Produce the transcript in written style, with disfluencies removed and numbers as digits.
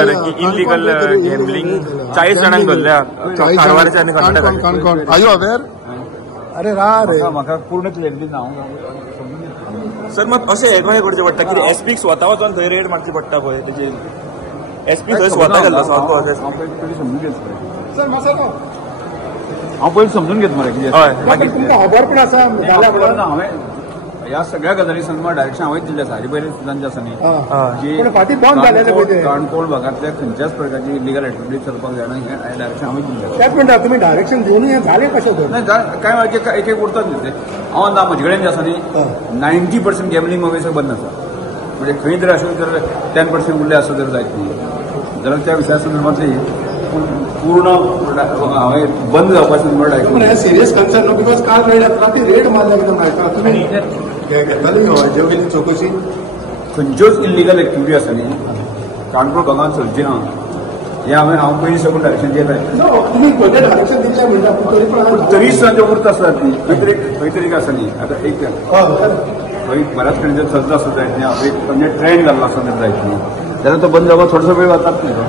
Illegal gambling 40 जाणांक धरल्या कारवारच्या आनी कर्नाटकाच्या. Are you aware? अरे रा म्हाका पूर्ण क्लियरली ना सर मग अशें हें कशें करचें पडटा की एसपीक स्वता वचून थंय रेड मारची पडटा पळय तेजेर एसपी थंय स्वता गेल्लो समजून घेत हांव पयलीं समजून घेत मरे कितें हय मागीर तुमकां खबर पण आसा हांवें ह्या सगळ्या गजाली संदर्भात डायरेक्शन हांवेंच दिल्लें आसा हरिभैरव सिद्धांत आसा न्ही पण फाटीं बंद जालेले पळय ते काणकोण भागांतल्या खंयच्याच प्रकारची इलिगल एक्टिविटी चलपाक जायना हें डायरेक्शन हांवेंच दिल्लें. त्याच म्हणटा तुमी डायरेक्शन दिवनूय हें जालें कशें तर नाही काय वेळाचेर एक उरतात न्ही ते हांव आतां म्हजे कडेन जें आसा न्ही 90% गॅमलिंग ऑफिसर बंद आसा म्हणजे खंय तरी आसूं जर 10% उरले आसा जर जायत न्ही जाल्यार त्या विशया संदर्भांतली पूर्ण हांवें बंद जावपाचें संदर्भात डायरेक्शन सिरियस कन्सर्न न्हू बिकॉज काल रेड मारल्या एकदम आयता तुमी घेतली जेवली चौकशी खंयच्योच इलिगल एक्टिविटी आसा न्ही काणकोण भागांत चलची ना हें हांव पयलीं साकून डायरेक्शन दिलें. तुमी खंयचें डायरेक्शन दिवचें म्हणटा तरी पण तरी सुद्दां त्यो उरत आसतात न्ही खंय तरी आसा न्ही आतां एक खंय बऱ्याच कडेन जर चलता आसत जायत न्ही म्हणजे ट्रेंड जाल्लो आसत जायत न्ही जाल्यार तो बंद जावपाक थोडोसो वेळ वतात न्ही तो.